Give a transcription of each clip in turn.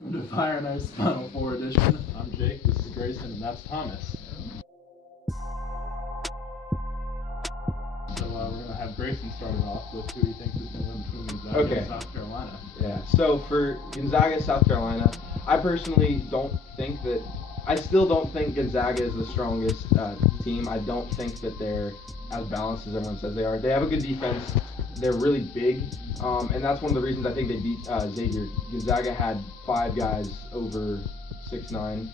To Fire Knife's Final Four edition. I'm Jake, this is Grayson, and that's Thomas. So we're going to have Grayson started off with who he thinks is going to win between Gonzaga and South Carolina. Yeah, so for Gonzaga, South Carolina, I personally still don't think Gonzaga is the strongest team. I don't think that they're as balanced as everyone says they are. They have a good defense. They're really big, and that's one of the reasons I think they beat Xavier. Gonzaga had 5 guys over 6'9",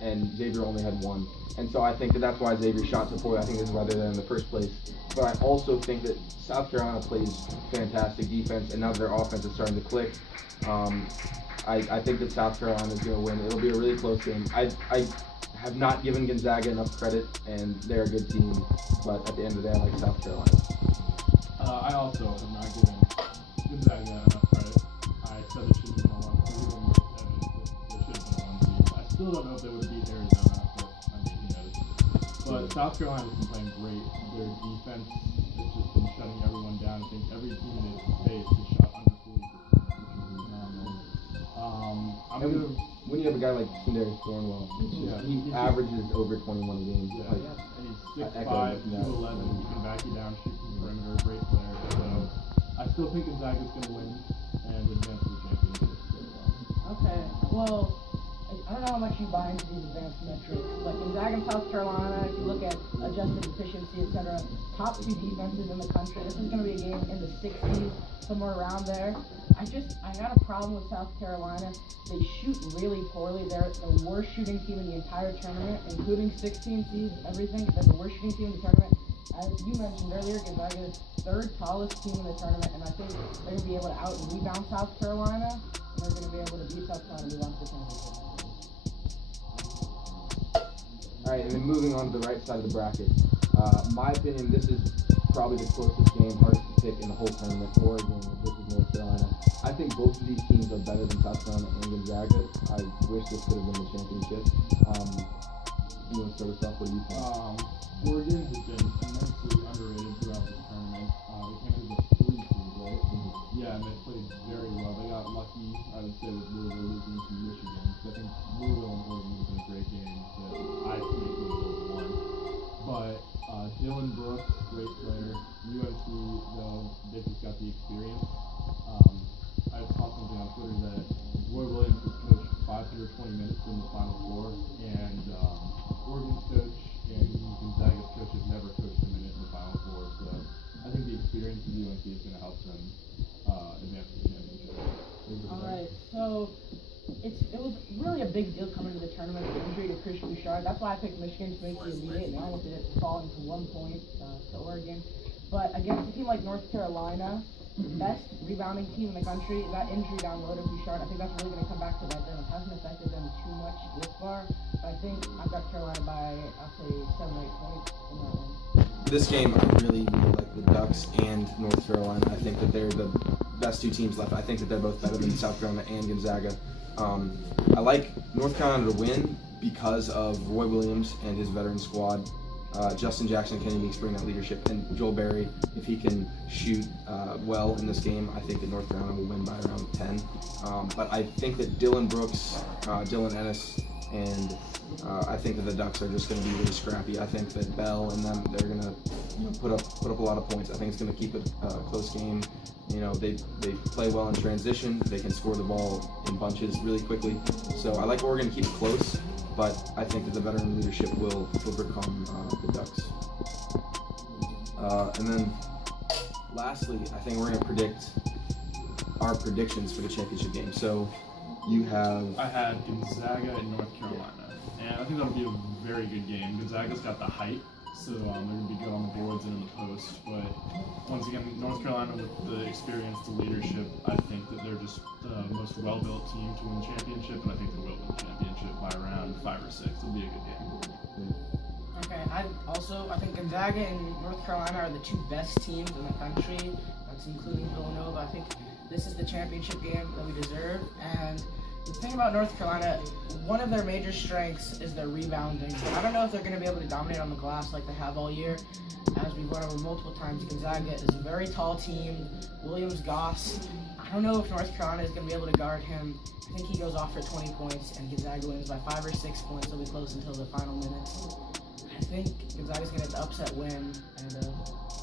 and Xavier only had 1. And so I think that's why Xavier shot so poorly. I think this is why they're there in the first place. But I also think that South Carolina plays fantastic defense, and now their offense is starting to click. I think that South Carolina is going to win. It'll be a really close game. I have not given Gonzaga enough credit, and they're a good team. But at the end of the day, I like South Carolina. I also have not given Gonzaga enough credit. I said they should have been a 1 seed, and there's evidence that they should have been a 1 seed. I still don't know if they would have beat Arizona, but I mean, who knows. But South Carolina's been playing great. Their defense has just been shutting everyone down. I think every team they've faced has shot under 40%, which is phenomenal. When you have a guy like Sundari Thornwell, he averages over 21 a game. Yeah, and he's 6'5", 2'11", he can back you down, shoot from the perimeter, great player. So I still think Gonzaga's going to win and advance to the championship. Okay, well, I don't know how much you buy into these advanced metrics. Like Gonzaga and South Carolina, if you look at adjusted efficiency, etc., top 2 defenses in the country. This is going to be a game in the 60s, somewhere around there. I got a problem with South Carolina. They shoot really poorly. They're the worst shooting team in the entire tournament, including 16 seeds, everything. They're the worst shooting team in the tournament. As you mentioned earlier, Gonzaga is 3rd tallest team in the tournament, and I think they're going to be able to out-rebound South Carolina, and they're going to be able to beat South Carolina and move on to the championship. All right, and then moving on to the right side of the bracket. My opinion, this is probably the closest game, hardest to pick in the whole tournament. Oregon versus North Carolina. I think both of these teams are better than South Carolina and Gonzaga. I wish this could have been the championship. You want to start us off? What do you think? Oregon has been immensely underrated throughout this tournament. They came in as a 3 seed, right? Mm-hmm. Yeah, and they played very well. They got lucky, I would say, with Louisville losing to Michigan. So I think Louisville and Oregon would have been a great game that I think Louisville won. But Dylan Brooks, great player. UNC, though, they just got the experience. I saw something on Twitter that Roy Williams was coached 520 minutes in the Final Four, and Oregon's coach and Gonzaga's coach have never coached a minute in the Final Four. So I think the experience of UNC is going to help them advance to the championship. All right, so it was really a big deal coming to the tournament, the injury to Chris Bouchard. That's why I picked Michigan to make the Elite Eight, and I almost did it falling to 1 point to Oregon. But against a team like North Carolina, best rebounding team in the country, that injury down the road of Bouchard, I think that's really going to come back to bite them. It hasn't affected them too much this far, but I think I've got Carolina by, I'll say, 7 or 8 points in that one. This game, I really like the Ducks and North Carolina. I think that they're the best 2 teams left. I think that they're both better than South Carolina and Gonzaga. I like North Carolina to win because of Roy Williams and his veteran squad. Justin Jackson, Kenny Meeks bring that leadership, and Joel Berry, if he can shoot well in this game, I think that North Carolina will win by around 10. But I think that Dylan Brooks, Dylan Ennis, and I think that the Ducks are just going to be really scrappy. I think that Bell and them, they're going to put up a lot of points. I think it's going to keep it a close game. They play well in transition. They can score the ball in bunches really quickly. So I like Oregon to keep it close, but I think that the veteran leadership will overcome the Ducks. And then lastly, I think we're going to predict our predictions for the championship game. So you have... I had Gonzaga and North Carolina, and I think that'll be a very good game. Gonzaga's got the height, so they're going to be good on the boards and in the post. But once again, North Carolina with the experience, the leadership, I think that they're just the most well-built team to win the championship, and I think they will win the championship by around 5 or 6. It'll be a good game. Okay, I think Gonzaga and North Carolina are the 2 best teams in the country. That's including Villanova. I think this is the championship game that we deserve, and The thing about North Carolina, one of their major strengths is their rebounding. I don't know if they're going to be able to dominate on the glass like they have all year. As we've went over multiple times, Gonzaga is a very tall team. Williams Goss, I don't know if North Carolina is going to be able to guard him. I think he goes off for 20 points, and Gonzaga wins by 5 or 6 points. It'll be close until the final minutes. I think Gonzaga's going to get the upset win and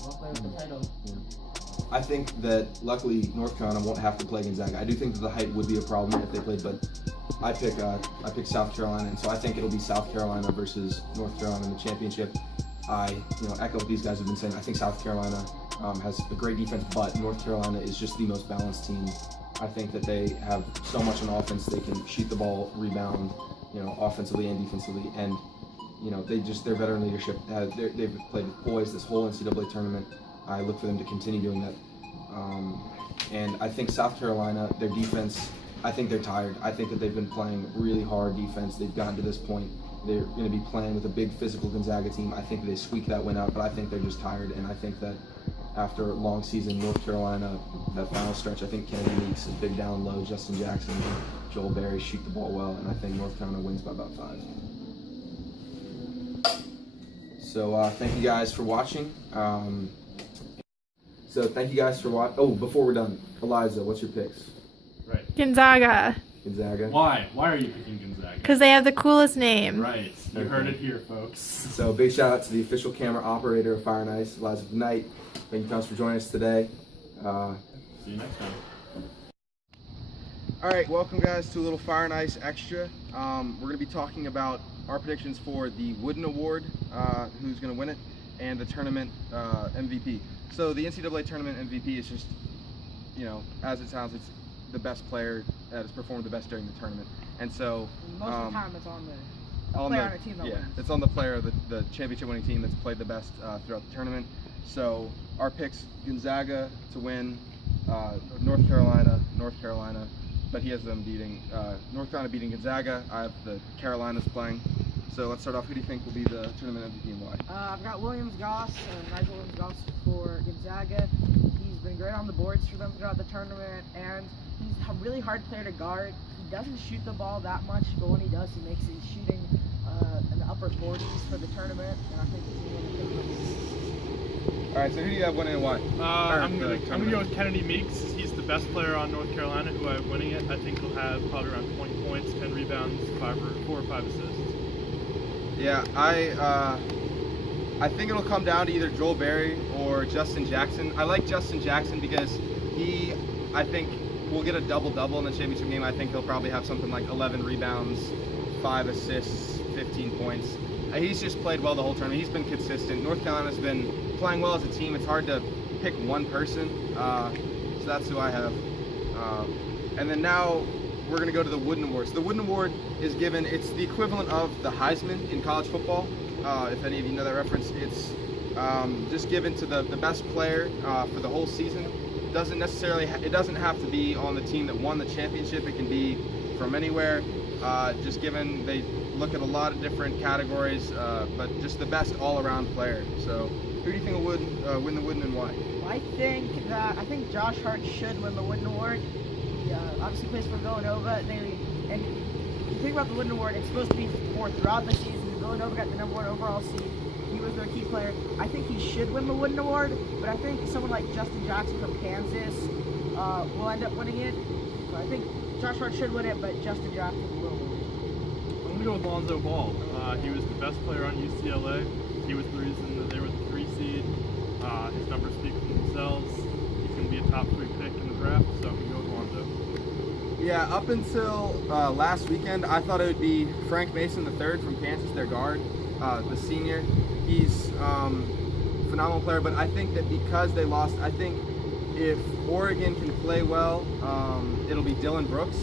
walk away with the title. I think that luckily North Carolina won't have to play Gonzaga. I do think that the height would be a problem if they played, but I pick South Carolina, and so I think it'll be South Carolina versus North Carolina in the championship. I echo what these guys have been saying. I think South Carolina has a great defense, but North Carolina is just the most balanced team. I think that they have so much on offense. They can shoot the ball, rebound, offensively and defensively, and their veteran leadership. They've played with poise this whole NCAA tournament. I look for them to continue doing that. And I think South Carolina, their defense, I think they're tired. I think that they've been playing really hard defense. They've gotten to this point. They're going to be playing with a big physical Gonzaga team. I think they squeak that win out, but I think they're just tired. And I think that after a long season, North Carolina, that final stretch, I think Kennedy Meeks is big down low, Justin Jackson, Joel Berry shoot the ball well, and I think North Carolina wins by about 5. So thank you guys for watching. Before we're done, Eliza, what's your picks? Right. Gonzaga. Gonzaga. Why? Why are you picking Gonzaga? Because they have the coolest name. Right. You heard it here, folks. So big shout out to the official camera operator of Fire and Ice, Eliza. Good night. Thank you guys for joining us today. See you next time. All right, welcome guys to a little Fire and Ice extra. We're going to be talking about our predictions for the Wooden Award, who's going to win it, and the tournament MVP. So the NCAA tournament MVP is just, as it sounds, it's the best player that has performed the best during the tournament. And so Most of the time it's on the player on a team that wins. It's on the player of the championship winning team that's played the best throughout the tournament. So our picks: Gonzaga to win, North Carolina, but he has them beating North Carolina beating Gonzaga. I have the Carolinas playing. So let's start off. Who do you think will be the tournament MVP and why? I've got Williams Goss, Nigel Williams Goss for Gonzaga. He's been great on the boards for them throughout the tournament, and he's a really hard player to guard. He doesn't shoot the ball that much, but when he does, he makes it. He's shooting in the upper 40s for the tournament, and I think he's going to win. All right, so who do you have winning and why? I'm gonna go with Kennedy Meeks. He's the best player on North Carolina who I have winning it. I think he'll have probably around 20 points, 10 rebounds, 4 or 5 assists. Yeah, I think it'll come down to either Joel Berry or Justin Jackson. I like Justin Jackson because I think, will get a double-double in the championship game. I think he'll probably have something like 11 rebounds, 5 assists, 15 points. He's just played well the whole tournament. He's been consistent. North Carolina's been playing well as a team. It's hard to pick one person, so that's who I have. And then now we're going to go to the Wooden Awards. The Wooden Award is given, it's the equivalent of the Heisman in college football. If any of you know that reference, it's just given to the best player for the whole season. It doesn't have to be on the team that won the championship. It can be from anywhere. Just given, they look at a lot of different categories, but just the best all-around player. So who do you think will win the Wooden and why? I think Josh Hart should win the Wooden Award. He obviously plays for Villanova. And if you think about the Wooden Award, it's supposed to be for throughout the season. Villanova got the #1 overall seed. He was their key player. I think he should win the Wooden Award, but I think someone like Justin Jackson from Kansas will end up winning it. So I think Josh Hart should win it, but Justin Jackson will win it. I'm gonna go with Lonzo Ball. He was the best player on UCLA. He was the reason that they were the 3 seed. His numbers speak for themselves. He's gonna be a top 3 pick in the draft, so I'm gonna go with Lonzo. Yeah, up until last weekend, I thought it would be Frank Mason III from Kansas, their guard, the senior. He's a phenomenal player, but I think that because they lost, I think if Oregon can play well, it'll be Dylan Brooks.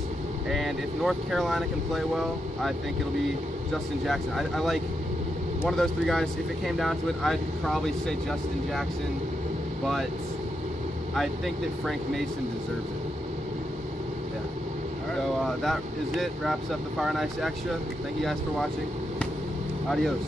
And if North Carolina can play well, I think it'll be Justin Jackson. I like one of those 3 guys. If it came down to it, I'd probably say Justin Jackson, but I think that Frank Mason deserves it. Yeah. So that is it. Wraps up the Fire and Ice Extra. Thank you guys for watching. Adios.